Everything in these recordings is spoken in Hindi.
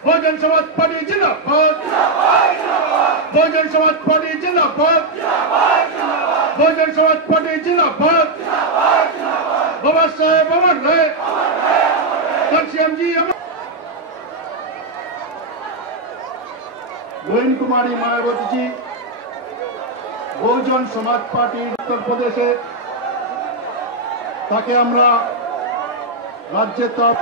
बहुजन समाज पार्टी जिंदाबाद, बहुजन समाज पार्टी जिंदाबाद, बहुजन समाज पार्टी जिंदाबाद, बाबा साहेब अमर रहे, घनश्याम जी अमर। गोविंद कुमारी मायावती जी बहुजन समाज पार्टी उत्तर प्रदेशे ताके আমরা রাজ্যের তরফ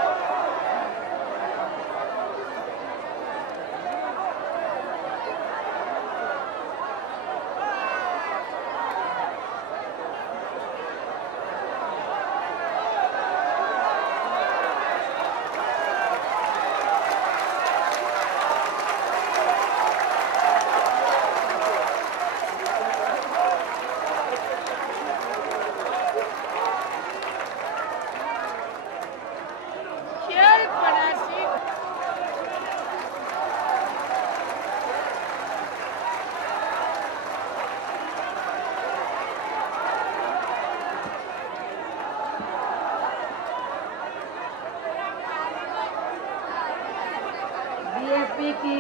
बीएसपी की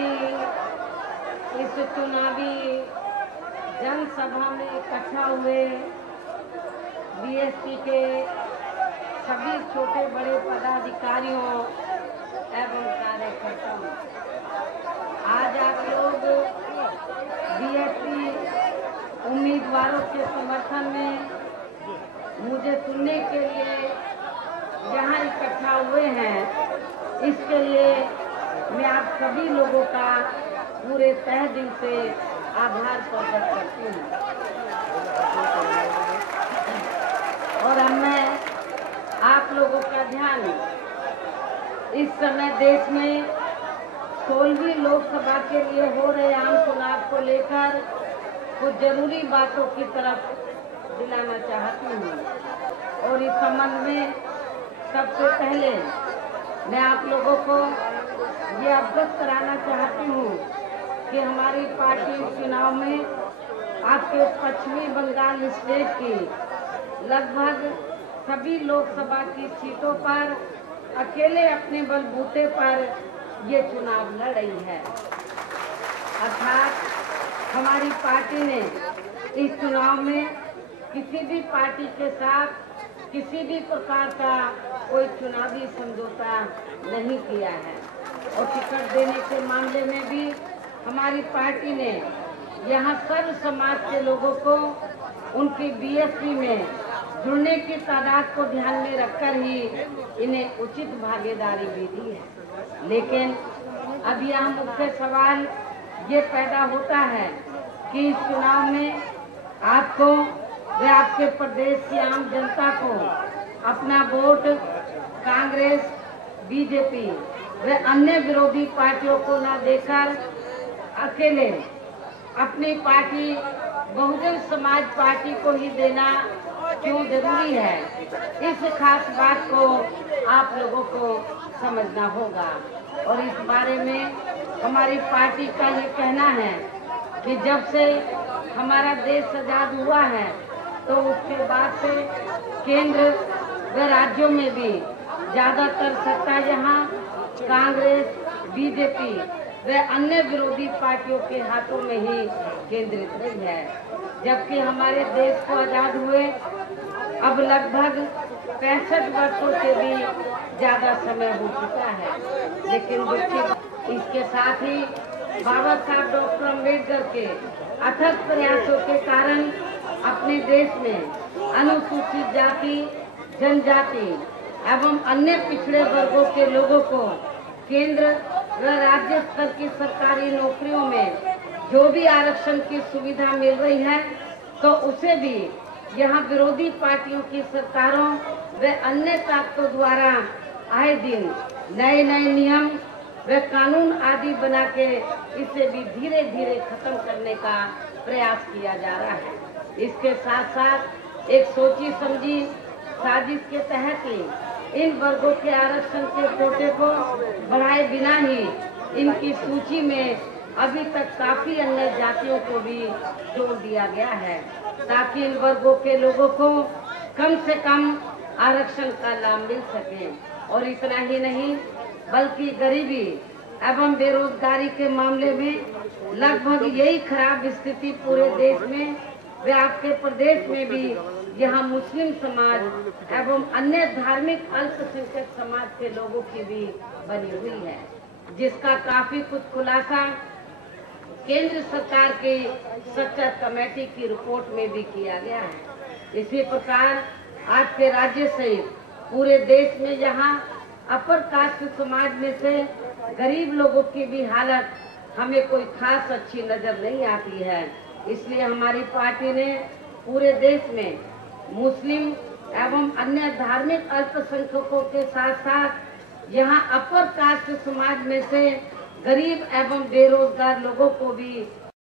इस चुनावी जनसभा में इकट्ठा हुए बीएसपी के सभी छोटे बड़े पदाधिकारियों एवं कार्यकर्ताओं, आज आप लोग बीएसपी उम्मीदवारों के समर्थन में मुझे सुनने के लिए यहाँ इकट्ठा हुए हैं। इसके लिए मैं आप सभी लोगों का पूरे तहे दिल से आभार प्रकट करती हूँ। और अब मैं आप लोगों का ध्यान इस समय देश में 16वीं लोकसभा के लिए हो रहे आम चुनाव को लेकर कुछ जरूरी बातों की तरफ दिलाना चाहती हूँ। और इस संबंध में सबसे पहले मैं आप लोगों को ये अवगत कराना चाहती हूँ कि हमारी पार्टी चुनाव में आपके पश्चिमी बंगाल स्टेट की लगभग सभी लोकसभा की सीटों पर अकेले अपने बलबूते पर ये चुनाव लड़ रही है। अर्थात हमारी पार्टी ने इस चुनाव में किसी भी पार्टी के साथ किसी भी प्रकार का कोई चुनावी समझौता नहीं किया है। और टिकट देने के मामले में भी हमारी पार्टी ने यहाँ सर्व समाज के लोगों को उनकी बीएसपी में जुड़ने की तादाद को ध्यान में रखकर ही इन्हें उचित भागीदारी भी दी है। लेकिन अब यहाँ मुख्य सवाल ये पैदा होता है कि इस चुनाव में आपको व आपके प्रदेश की आम जनता को अपना वोट कांग्रेस, बीजेपी वे अन्य विरोधी पार्टियों को न देकर अकेले अपनी पार्टी बहुजन समाज पार्टी को ही देना क्यों जरूरी है, इस खास बात को आप लोगों को समझना होगा। और इस बारे में हमारी पार्टी का ये कहना है कि जब से हमारा देश आजाद हुआ है तो उसके बाद से केंद्र व राज्यों में भी ज्यादातर सत्ता यहाँ कांग्रेस, बीजेपी व अन्य विरोधी पार्टियों के हाथों में ही केंद्रित रही है। जबकि हमारे देश को आजाद हुए अब लगभग 65 वर्षों से भी ज्यादा समय हो चुका है। लेकिन इसके साथ ही बाबा साहब डॉक्टर अम्बेडकर के अथक प्रयासों के कारण अपने देश में अनुसूचित जाति, जनजाति एवं अन्य पिछड़े वर्गों के लोगों को केंद्र व राज्य स्तर की सरकारी नौकरियों में जो भी आरक्षण की सुविधा मिल रही है तो उसे भी यहाँ विरोधी पार्टियों की सरकारों व अन्य ताकतों द्वारा आए दिन नए नए नियम व कानून आदि बना के इसे भी धीरे धीरे खत्म करने का प्रयास किया जा रहा है। इसके साथ साथ एक सोची समझी साजिश के तहत ही इन वर्गों के आरक्षण के कोटे को बढ़ाए बिना ही इनकी सूची में अभी तक काफी अन्य जातियों को भी जोड़ दिया गया है, ताकि इन वर्गों के लोगों को कम से कम आरक्षण का लाभ मिल सके। और इतना ही नहीं बल्कि गरीबी एवं बेरोजगारी के मामले में लगभग यही खराब स्थिति पूरे देश में व आपके प्रदेश में भी यहाँ मुस्लिम समाज एवं अन्य धार्मिक अल्पसंख्यक समाज के लोगों की भी बनी हुई है, जिसका काफी कुछ खुलासा केंद्र सरकार की सच्चा कमेटी की रिपोर्ट में भी किया गया है। इसी प्रकार आज के राज्य सहित पूरे देश में यहाँ अपर कास्ट समाज में से गरीब लोगों की भी हालत हमें कोई खास अच्छी नजर नहीं आती है। इसलिए हमारी पार्टी ने पूरे देश में मुस्लिम एवं अन्य धार्मिक अल्पसंख्यकों के साथ साथ यहाँ अपर कास्ट समाज में से गरीब एवं बेरोजगार लोगों को भी